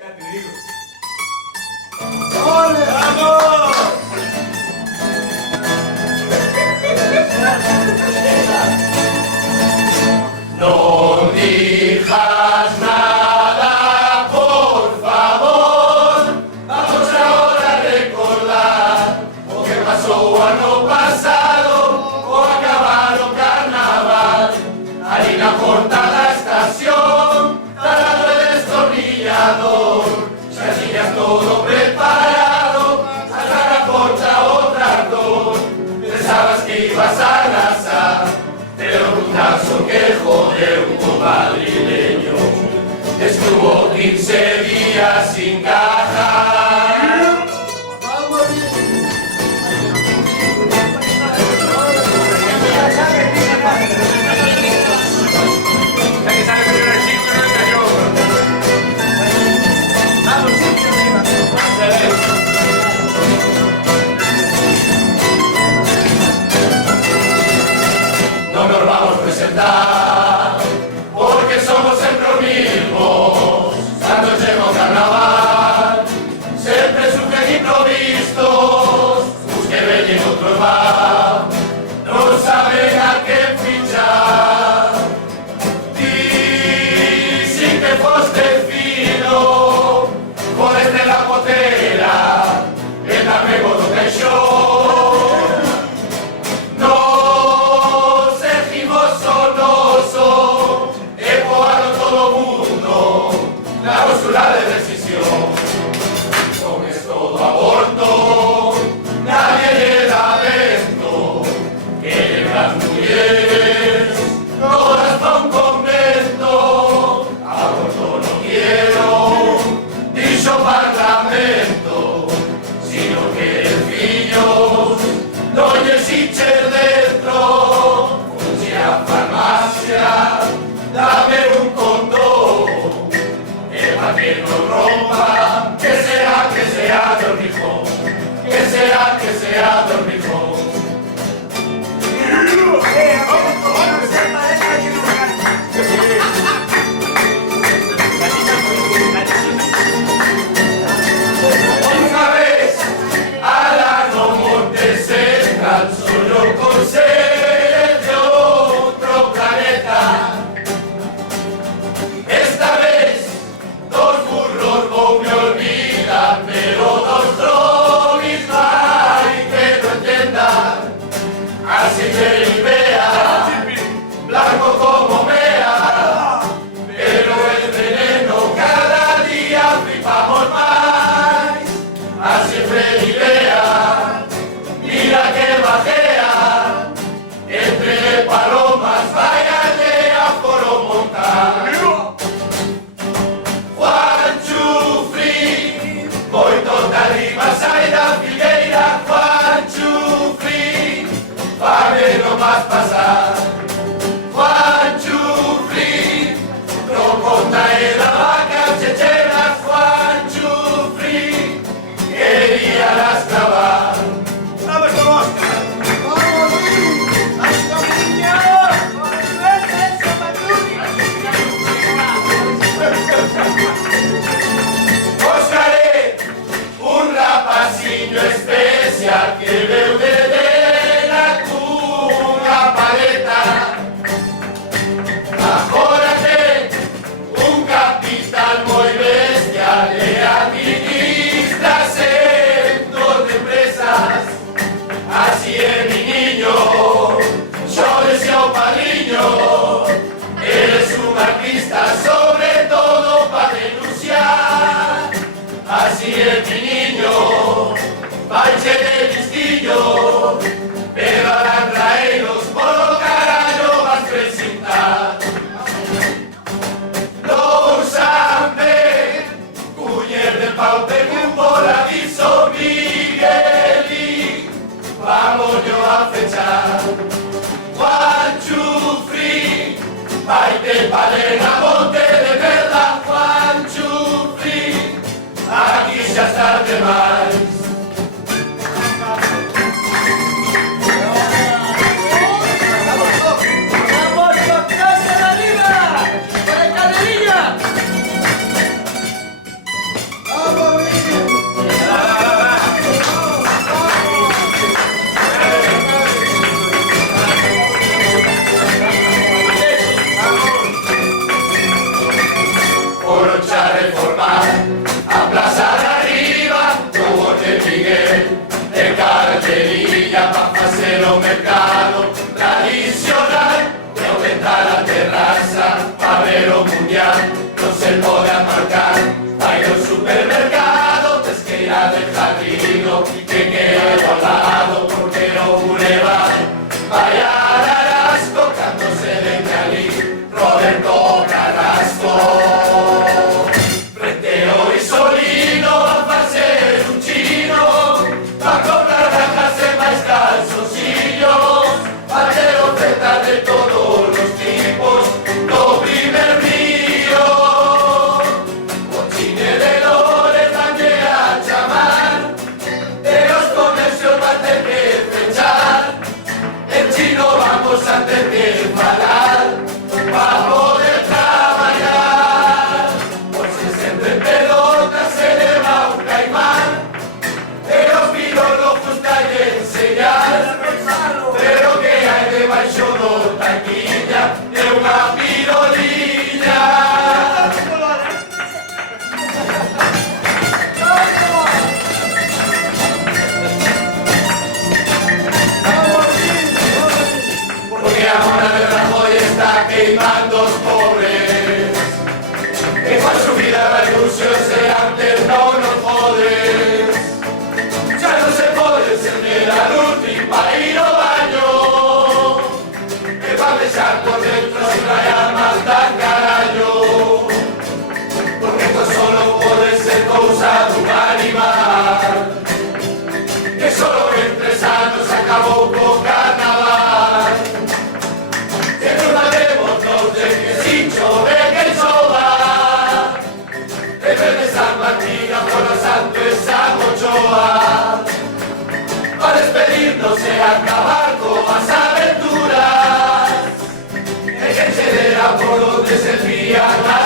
Ya te digo. ¡Ole! ¡Vamos! No digas nada, por favor. Vamos ahora a recordar o que pasó o ano pasado o acabar o carnaval. Harina corta la estación, talando el destornillador. Chasillas todo preparado, hasta la porta o tractor. Pensabas que ibas a arrasar, pero un tazo que joder un madrileño estuvo 15 días sin caja. ¡Vamos bien! Ya que sale primero el chico que no le cayó. ¡Vamos, chico! No nos vamos a presentar porque somos sempre os mismos. Tanto llevo carnaval, sempre surgen improvistos. Os que veñen outros van, non saben a quen fichar. Ti sin que foste fino, poneste la potera, e dame do caixón. Nos seguimos sonoso, e poalo todo o mundo, la costura de decisión. Con esto do aborto, nadie lle da vento, que las mujeres todas pa un convento. Aborto no quiero, dixo o parlamento, sino que fillos non lles hinches dentro. Fuxe a farmacia, dame un condón, e pa que non rompa, que sea dormijón, que sea dormijón. Una vez al ano montes en canso, yo con seres de otro planeta. Esta vez dos burros no me olvidan, pero dos dromis no hay que no entiendan. Así que vea, blanco como mea, pero el veneno cada día flipamos más. Así que vea, mira que bajea, entre palomas váyale a foro montar. Juan Chufri, moito arriba sai da figueira. Juan Chufri, va no más pasar. Juan Chufri, no conta e la vaca chechena. Juan Chufri, quería las clavar. ¡Vamos con Oscar! ¡Vamos bien! ¡Hasta Oscaré, un rapacinho especial que veu de la cunha paleta. Agora ten un capital moi bestial e administra centos de empresas. Así é, mi niño, yo deseo padriño. Eres un artista, sobre todo para denunciar. Así es, mi niño, baiche de listillo, pero harán traeros por lo carallo vas presentar. No sabe, cuñer de pau de cumbo la aviso Miguelín, vamos yo a fechar. Juan Chufri, baite palena, monte de verla. Juan Chufri, aquí xa es tarde máis. día